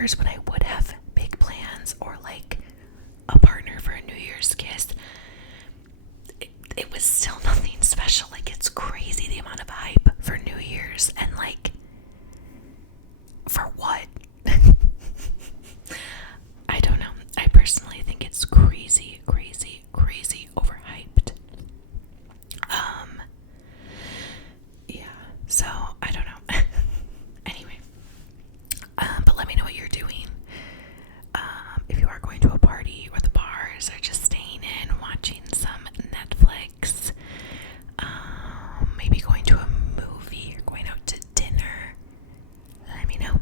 Year's when I would have big plans or like a partner for a New Year's kiss, it was still nothing special. Like, it's crazy the amount of hype for New Year's, and like, for what? I don't know. I personally think it's crazy overhyped. Yeah, so I don't know. Anyway, but let me know what you're doing. If you are going to a party or the bars, or just staying in, watching some Netflix, maybe going to a movie or going out to dinner, let me know.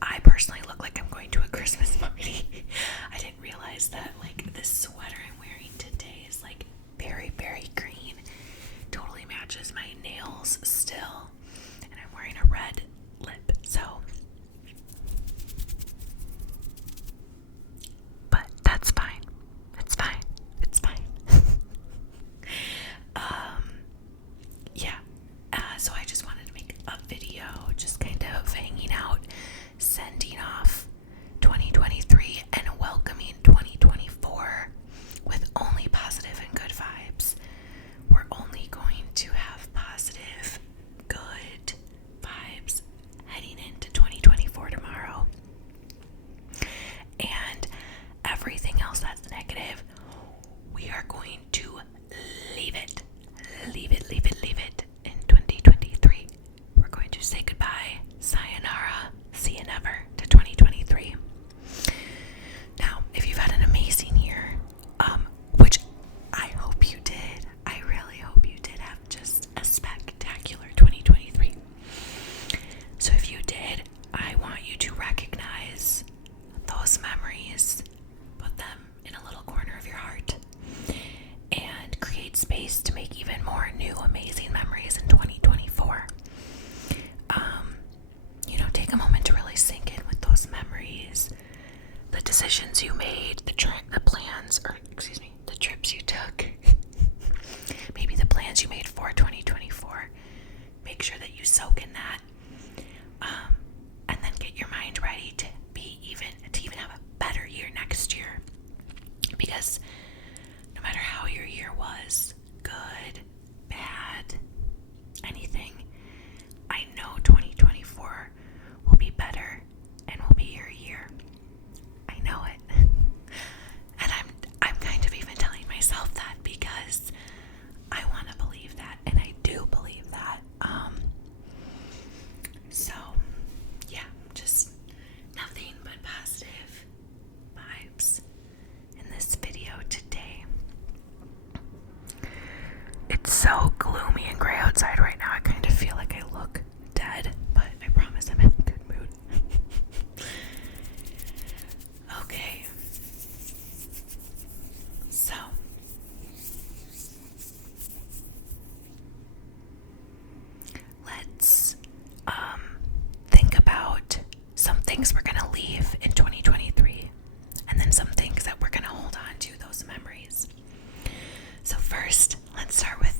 I personally look like I'm going to a Christmas party. I didn't realize that, like, this sweater I'm wearing today is like very, very green. Totally matches my nails still. And I'm wearing a red lip, so. But that's fine. It's fine. It's fine. Yeah. So I just wanted to make a video, just kind of hanging out, sending off 2023 and welcoming 2024 with only positive and good vibes. We're only going to have positive, good vibes heading into 2024 tomorrow. And everything else that's negative, we are going to leave it. Leave it in 2023. We're going to say goodbye, sayonara, see you never to 2023. Now, if you've had an amazing year, which I hope you did, I really hope you did have just a spectacular 2023. So if you did, I want you to recognize those memories, put them in a little corner of your heart, and create space to make even more new, amazing memories in 2024. Take a moment to really sink in with those memories, the decisions you made, the trips you took, maybe the plans you made for 2024. Make sure that you soak in that, and then get your mind ready to even have a better year next year. Because no matter how your year was, good, bad, anything, I know 2024 will be better and will be your year. I know it. And I'm kind of even telling myself that because I want to believe that, and I do believe that. So yeah, just nothing but positive vibes in this video today. It's so gloomy and gray outside right now. I kind of feel like I look dead, but I promise I'm in a good mood. Okay. So, let's think about some things we're going to leave in 2023, and then some things that we're going to hold on to, those memories. So first, let's start with,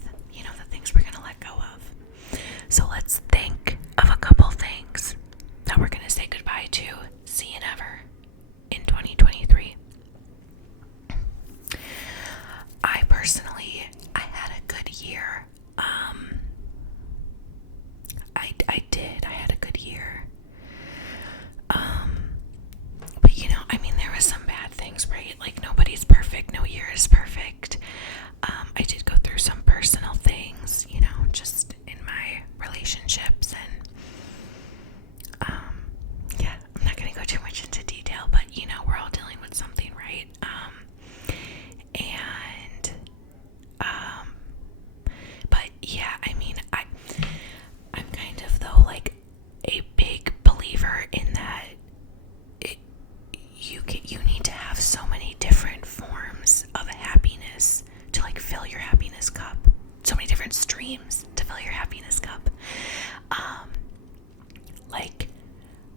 the things we're going to let go of. So let's think of a couple things that we're going to say goodbye to, see you never, in 2023. I personally, I had a good year. I had a good year. But there was some bad things, right? Like, nobody's perfect, no year is perfect. I did go through some personal things, just in my relationships, and yeah, I'm not gonna go too much into detail, but we're all dealing with something, right? But yeah, I'm kind of, though, like, a big believer in that you need to have so many different forms of happiness to, like, fill your happiness cup. So many different streams to fill your happiness cup. Like,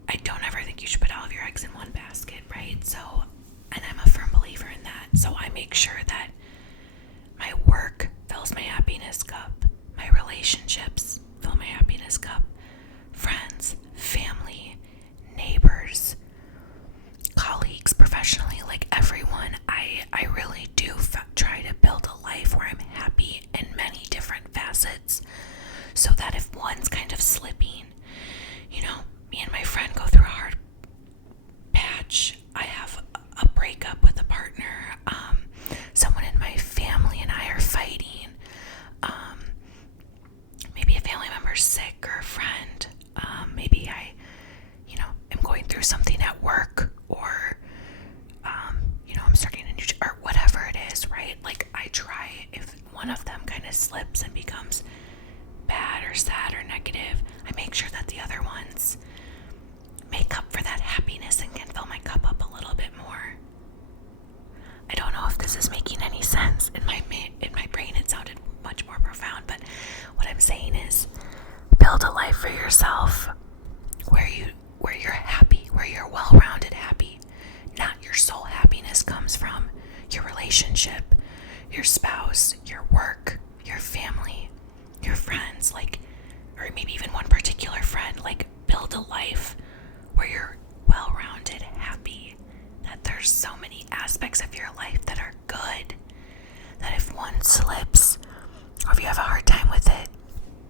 I don't ever think you should put all of your eggs in one basket, right? So, and I'm a firm believer in that. So I make sure that my work fills my happiness cup, my relationships fill my happiness cup, friends, family, neighbors, members, colleagues, professionally, like everyone, I really do try to build a life where I'm happy in many different facets, so that if one's kind of slipping, me and my friend go through a hard patch. I have a breakup with a partner. Someone in my family and I are fighting. Maybe a family member's sick or a friend. Maybe I, am going through something at work, or, I'm starting a new job, or whatever it is, right? Like, I try, if one of them kind of slips and becomes bad or sad or negative, I make sure that the other ones make up for that happiness and can fill my cup up a little bit more. I don't know if this is making any sense. In my brain, it sounded much more profound, but what I'm saying is, build a life for yourself where you're happy, where you're well-rounded happy. Not your sole happiness comes from your relationship, your spouse, your work, your family, your friends, or maybe even one particular friend. Like, build a life where you're well-rounded, happy, that there's so many aspects of your life that are good, that if one slips, or if you have a hard time with it,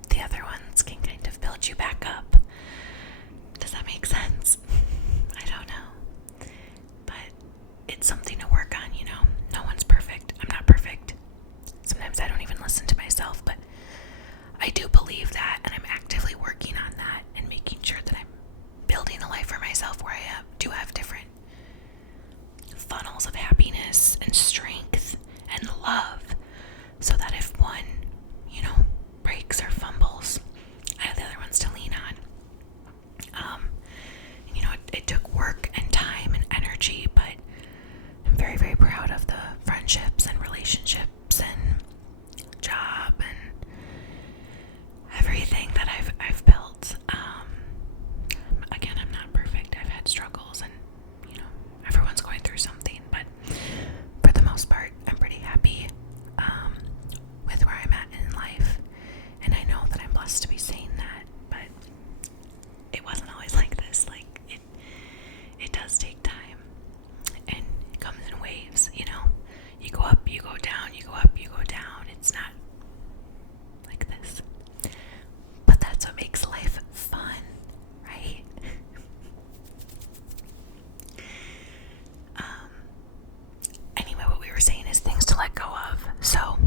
the other ones can kind of build you back up. Does that make sense? I don't know. But it's something to work on, No one's perfect. I'm not perfect. Sometimes I don't even listen to myself, but I do believe that, and I'm actively working on that and making sure that I'm building a life for myself where I do have different funnels of happiness and strength and love, so that if one, breaks or fumbles, I have the other ones to lean on. It took work and time and energy, but I'm very, very proud of the friendships and relationships and job and everything that I've built. Again, I'm not perfect. I've had struggles, and everyone's going through something, but for the most part, I'm pretty happy with where I'm at in life, and I know that I'm blessed to be saying that. But it wasn't always like this. Like, it does take time, and it comes in waves. You go up, you go down, you go up, you go down. It's not like this, but that's what makes life fun, right? Anyway, what we were saying is things to let go of. So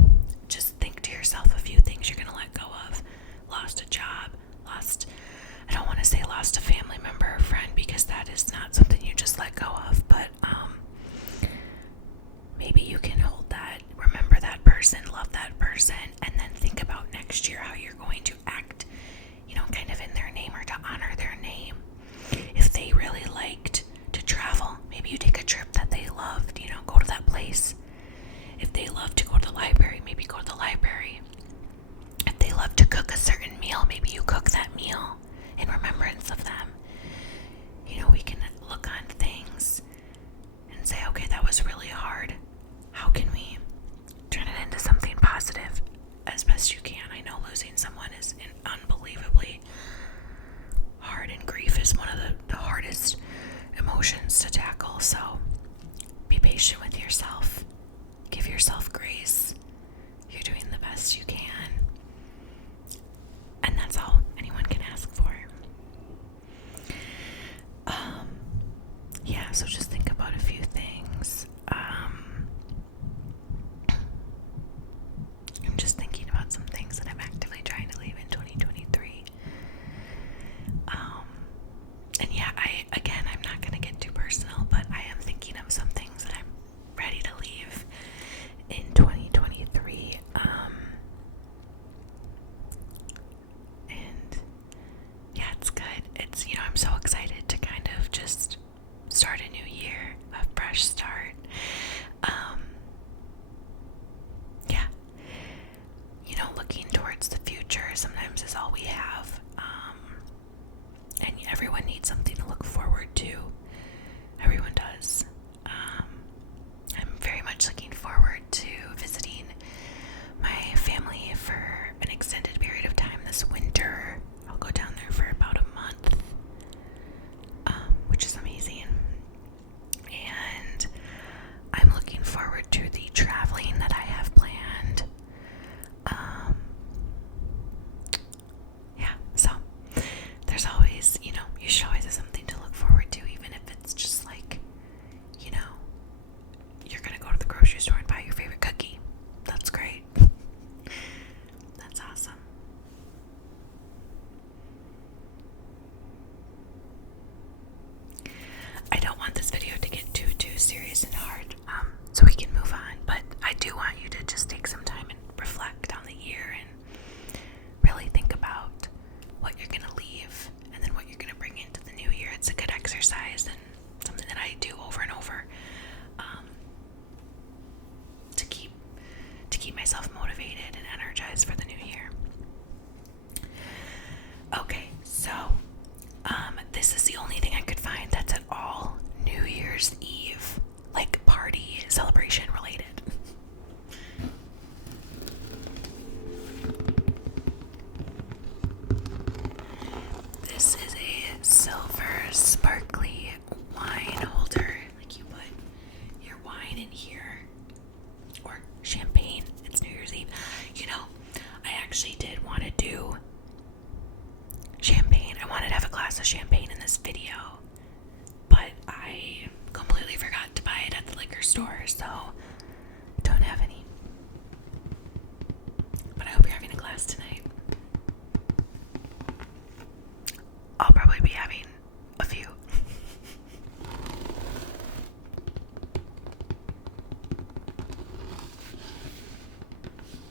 just think to yourself a few things you're going to let go of. Lost a job, I don't want to say lost a family member or friend, because that is not something you just let go of, but maybe you can hold that, remember that person, love that person, and then think about next year how you're going to act, kind of in their name, or to honor their name. If they really liked to travel, maybe you take a trip that they loved, go to that place. If they love to go to the library, maybe go to the library. If they love to cook a certain meal, maybe you cook that meal in remembrance of them. We can look on things and say, okay, that was really hard. How can we turn it into something positive as best you can? I know losing someone is unbelievably hard, and grief is one of the hardest emotions to tackle. So be patient with yourself. Give yourself grace. You're doing the best you can. And that's all anyone can ask for. Yeah, so just think about a few things. I'm just thinking about some things that I'm actively trying to leave in 2023. And yeah, I'm not going to get too personal, but I am thinking of some things that I'm ready to leave in 2023. And yeah, it's good. I'm so excited to kind of just start a new year, a fresh start. Yeah. Looking towards the future sometimes is all we have. And everyone needs something to look forward to. Everyone does. I'm very much looking forward to visiting my family for an extended period of time this winter. I'll go down there for about a month, which is amazing. in here. Or champagne. It's New Year's Eve. You know, I actually did want to do champagne. I wanted to have a glass of champagne in this video, but I completely forgot to buy it at the liquor store, so don't have any. But I hope you're having a glass tonight. I'll probably be having a few.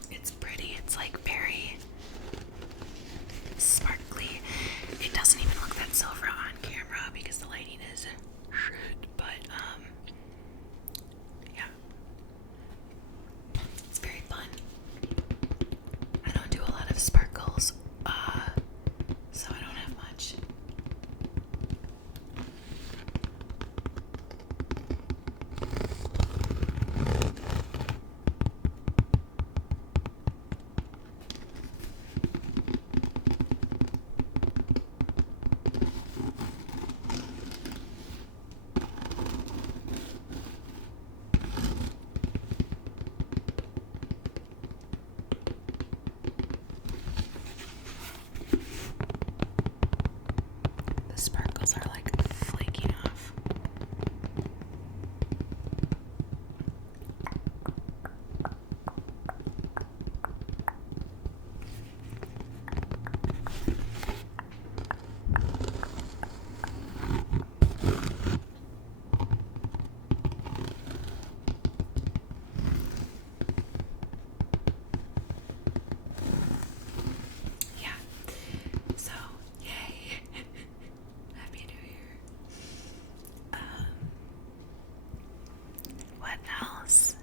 It's pretty. It's like very sparkly. It doesn't even look that silver on camera because the lighting is shit, but yeah. It's very fun. I don't do a lot of sparkles, so I don't have much. The sparkles are like flaking off. Yeah. So, yay. Happy New Year. What else?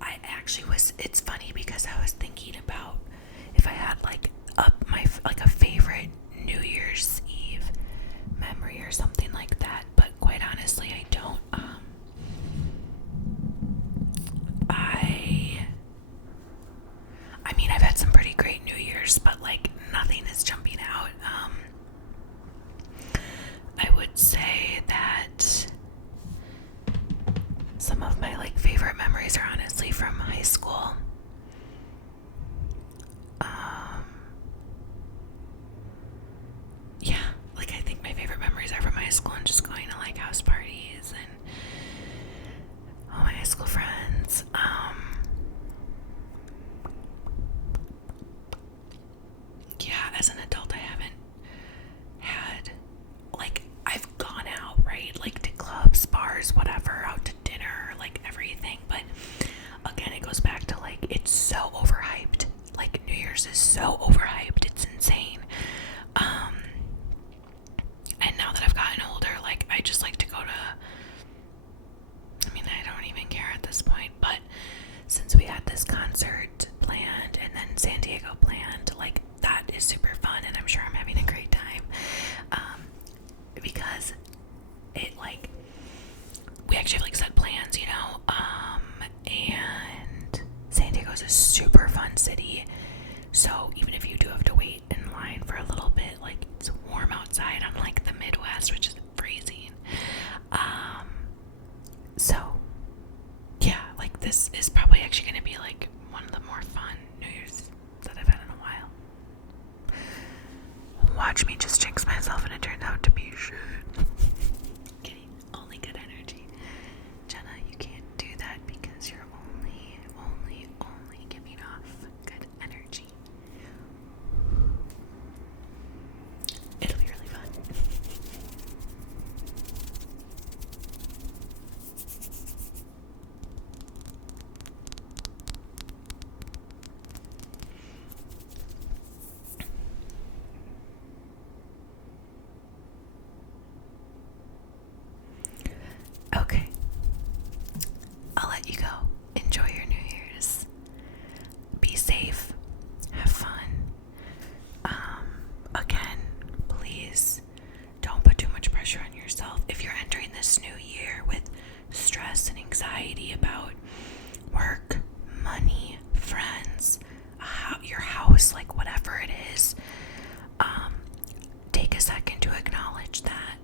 I actually was, it's funny because I was thinking about if I had like a favorite New Year's Eve memory or something like that, but quite honestly I don't. I mean, I've had some pretty great New Year's, but like nothing is jumping out. I would say that some of my like favorite memories are honestly from high school. Yeah, like I think my favorite memories are from high school and just going to like house parties and all my high school friends. Yeah, as an adult I haven't had, like, I've gone out, right? Like to clubs, bars, whatever, out to dinner, like everything. But again, it goes back to like, it's so overhyped. Like New Year's is so overhyped. It's insane. And now that I've gotten older, like I just like to go to, I mean, I don't even care at this point, but since we had this concert planned and then San Diego planned, like that is super fun and I'm sure I'm having a great time. Because it like, we actually have like set plans, you know, and San Diego is a super fun city. So even if you do have to wait in line for a little bit, like it's warm outside on like the Midwest, which is freezing. So yeah, like this is probably actually going to be like one of the more fun New Year's that I've had in a while. Watch me just jinx myself and it turned out to be shit. Kidding. Only good energy. Jenna, you can't do that because you're only giving off good energy. It'll be really fun. Okay, I'll let you go. Enjoy your New Year's. Be safe. Have fun. Again, please don't put too much pressure on yourself. If you're entering this new year with stress and anxiety about work, money, friends, your house, like whatever it is, take a second to acknowledge that.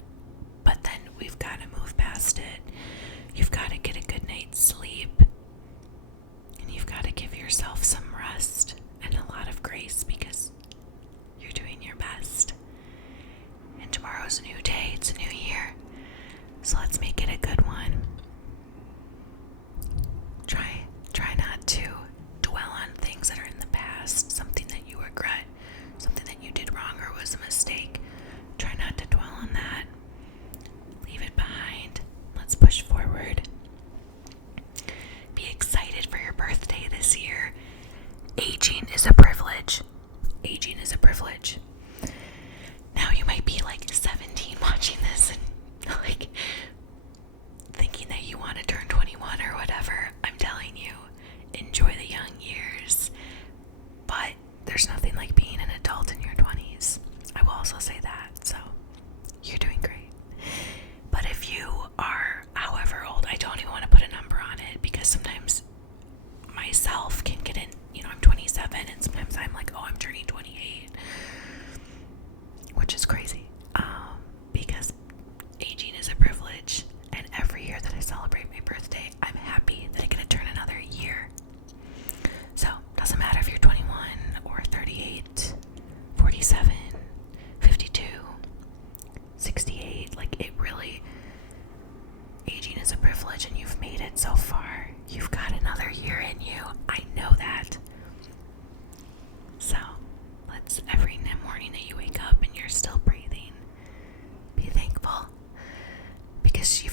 But then we've got to move past it is a privilege and you've made it so far. You've got another year in you. I know that. So, let's, every morning that you wake up and you're still breathing, be thankful. Because